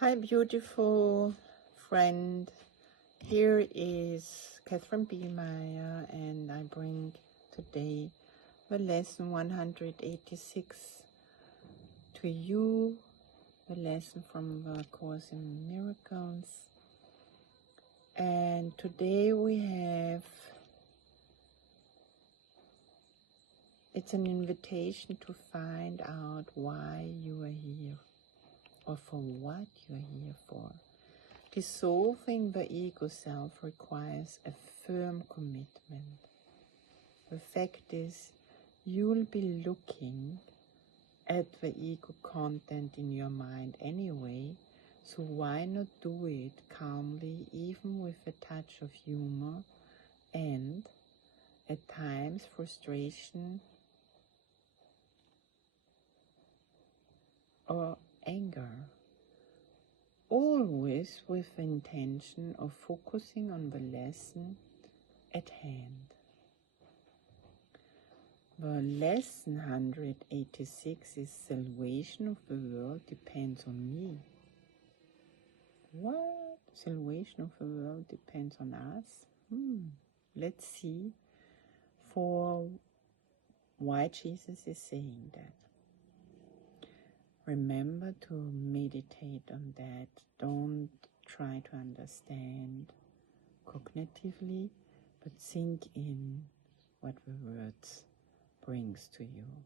Hi, beautiful friend. Here is Katherine Bihlmeier, and I bring today the lesson 186 to you, the lesson from the Course in Miracles. And today it's an invitation to find out why you are here, or for what you are here for. Dissolving the ego self requires a firm commitment. The fact is, you'll be looking at the ego content in your mind anyway, so why not do it calmly, even with a touch of humor and, at times, frustration or anger. Always with the intention of focusing on the lesson at hand. The lesson 186 is salvation of the world depends on me. What? Salvation of the world depends on us? Let's see for why Jesus is saying that. Remember to meditate on that. Don't try to understand cognitively, but sink in what the words brings to you.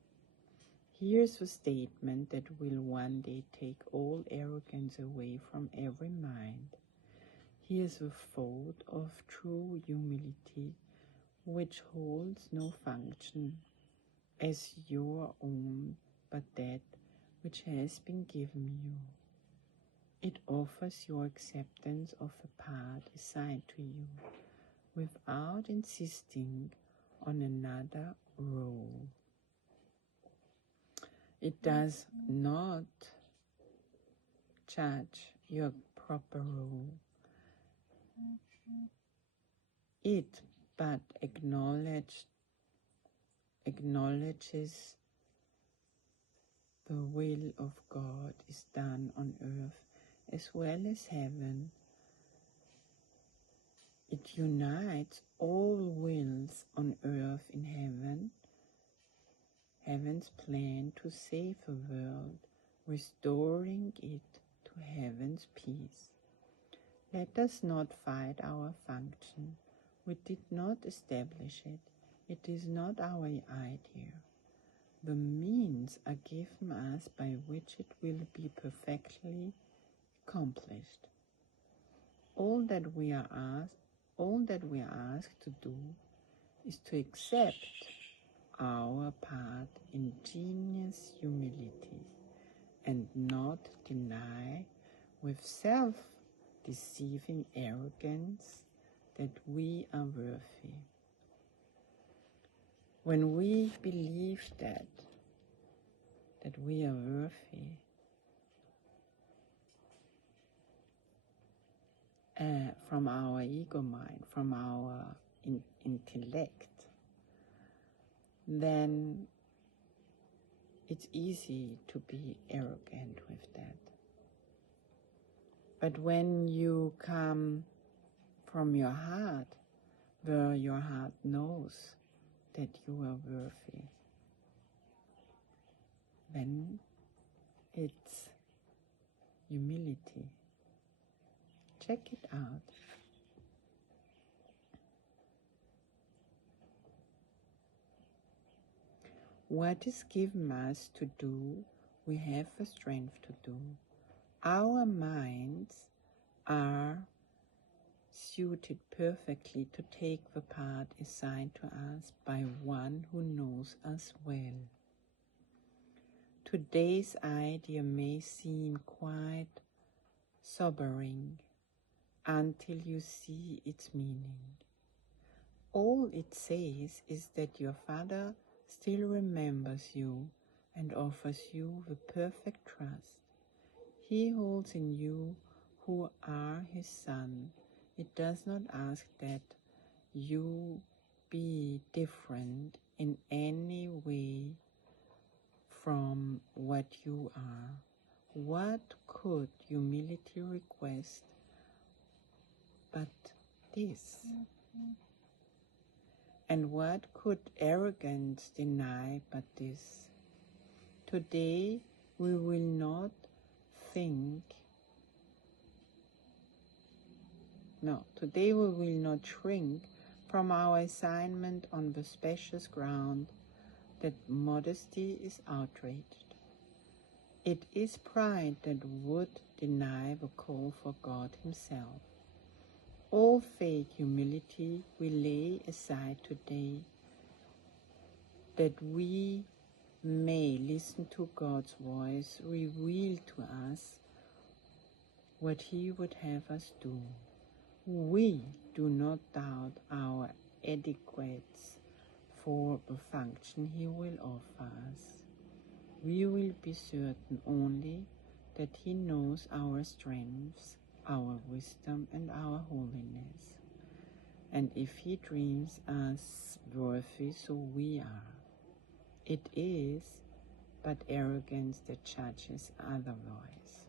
Here's the statement that will one day take all arrogance away from every mind. Here's the thought of true humility, which holds no function as your own, but that which has been given you. It offers your acceptance of the part assigned to you without insisting on another role. It does not judge your proper role. It but acknowledges the will of God is done on earth as well as heaven. It unites all wills on earth in heaven, heaven's plan to save the world, restoring it to heaven's peace. Let us not fight our function. We did not establish it. It is not our idea. The means are given us by which it will be perfectly accomplished. All that we are asked to do is to accept our part in genius humility and not deny with self-deceiving arrogance that we are worthy. When we believe that we are worthy, from our ego mind, from our intellect, then it's easy to be arrogant with that. But when you come from your heart, where your heart knows that you are worthy, then it's humility. Check it out. What is given us to do, we have the strength to do. Our minds are suited perfectly to take the part assigned to us by one who knows us well. Today's idea may seem quite sobering until you see its meaning. All it says is that your Father still remembers you and offers you the perfect trust. He holds in you who are His Son. It does not ask that you be different in any way from what you are. What could humility request but this? And what could arrogance deny but this? Today we will not today we will not shrink from our assignment on the specious ground that modesty is outraged. It is pride that would deny the call for God Himself. All fake humility we lay aside today, that we may listen to God's voice reveal to us what He would have us do. We do not doubt our adequates for the function He will offer us. We will be certain only that He knows our strengths, our wisdom, and our holiness. And if He deems us worthy, so we are. It is but arrogance that judges otherwise.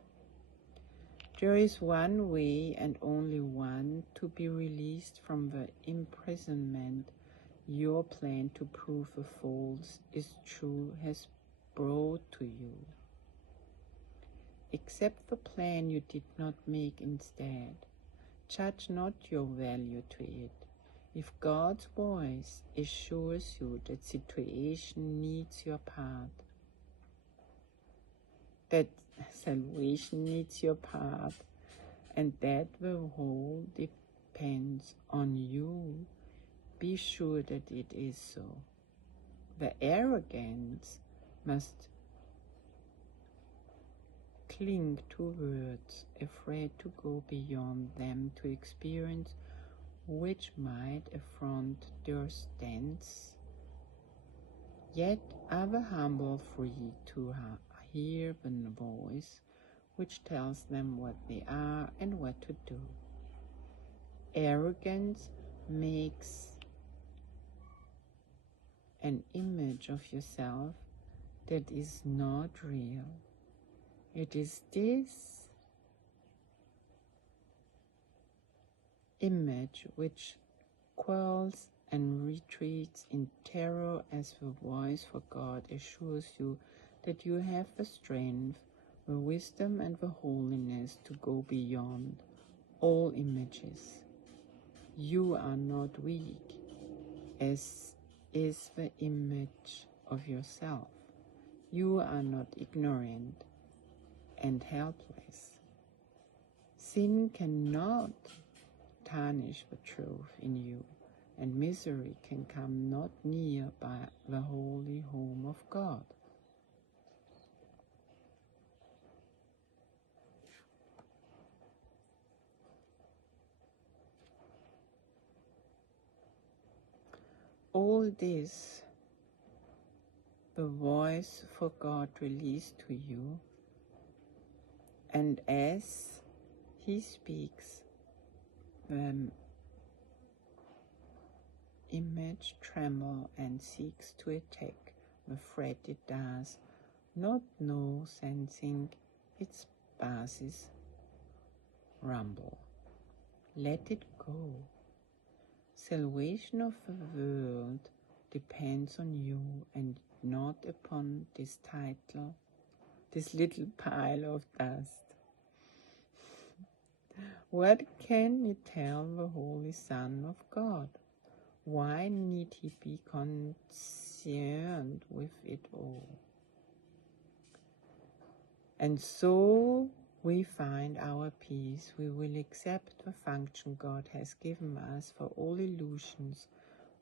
There is one way, and only one, to be released from the imprisonment your plan to prove the false is true has brought to you. Accept the plan you did not make instead. Judge not your value to it. If God's voice assures you that situation needs your part, that salvation needs your part, and that the whole depends on you, be sure that it is so. The arrogance must cling to words, afraid to go beyond them to experience which might affront their stance, yet are the humble free to hear the voice which tells them what they are and what to do. Arrogance makes an image of yourself that is not real. It is this image which quells and retreats in terror as the voice for God assures you that you have the strength, the wisdom, and the holiness to go beyond all images. You are not weak, as is the image of yourself. You are not ignorant and helpless. Sin cannot tarnish the truth in you, and misery can come not near by the holy home of God. All this, the voice for God released to you, and as He speaks, the image trembles and seeks to attack the threat it does not know, sensing its basis rumble. Let it go. Salvation of the world depends on you and not upon this title, this little pile of dust. What can you tell the Holy Son of God? Why need He be concerned with it all? And so we find our peace. We will accept the function God has given us for all illusions,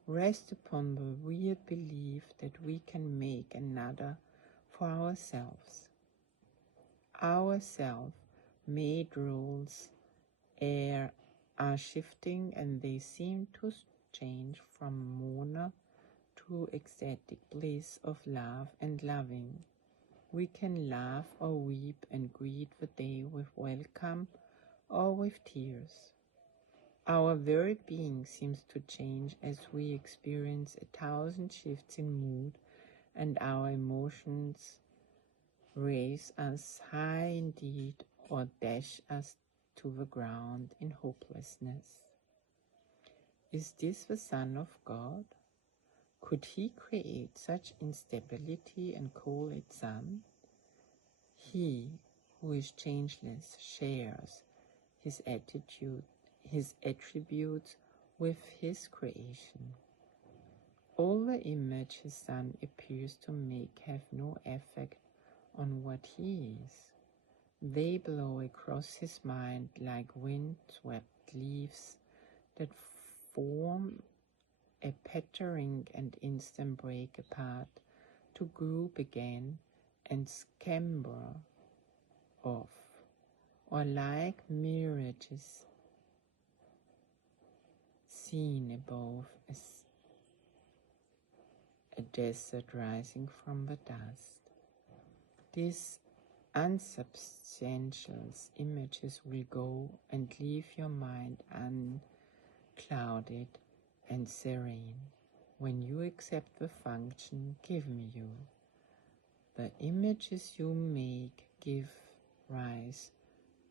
rest upon the weird belief that we can make another for ourselves. Our self-made rules are shifting, and they seem to change from mourner to ecstatic bliss of love and loving. We can laugh or weep and greet the day with welcome or with tears. Our very being seems to change as we experience 1,000 shifts in mood, and our emotions raise us high indeed, or dash us to the ground in hopelessness. Is this the Son of God? Could he create such instability and call it Son? He who is changeless shares his attributes with his creation. All the image his Son appears to make have no effect on what he is. They blow across his mind like wind-swept leaves that form a pattering and instant break apart to group again and scamper off, or like mirages seen above a desert rising from the dust. These unsubstantial images will go and leave your mind unclouded and serene when you accept the function given you. The images you make give rise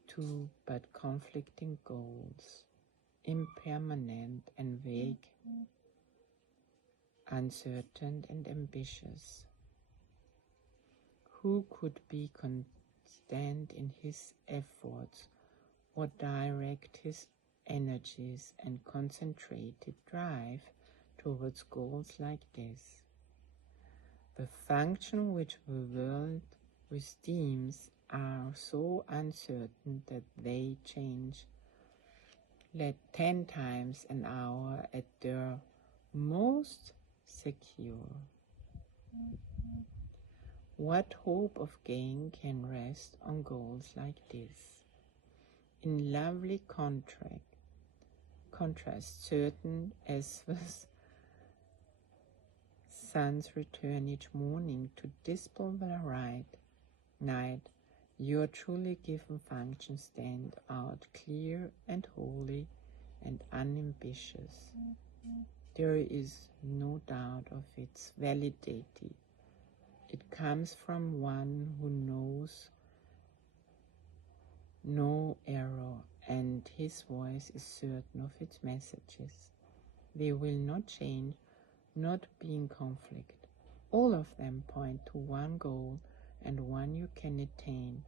to but conflicting goals, impermanent and vague, uncertain and ambitious. Who could be constant in his efforts or direct his energies and concentrated drive towards goals like this? The function which the world esteems are so uncertain that they change let 10 times an hour at their most secure. What hope of gain can rest on goals like this? In lovely contrast, certain as the sun's return each morning to dispel the night, your truly given functions stand out clear and holy and unambitious. There is no doubt of its validity. It comes from one who knows no error, and his voice is certain of its messages. They will not change, not be in conflict. All of them point to one goal and one you can attain.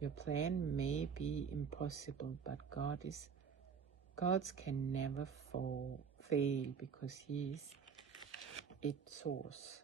Your plan may be impossible, but God's can never fail because he is its source.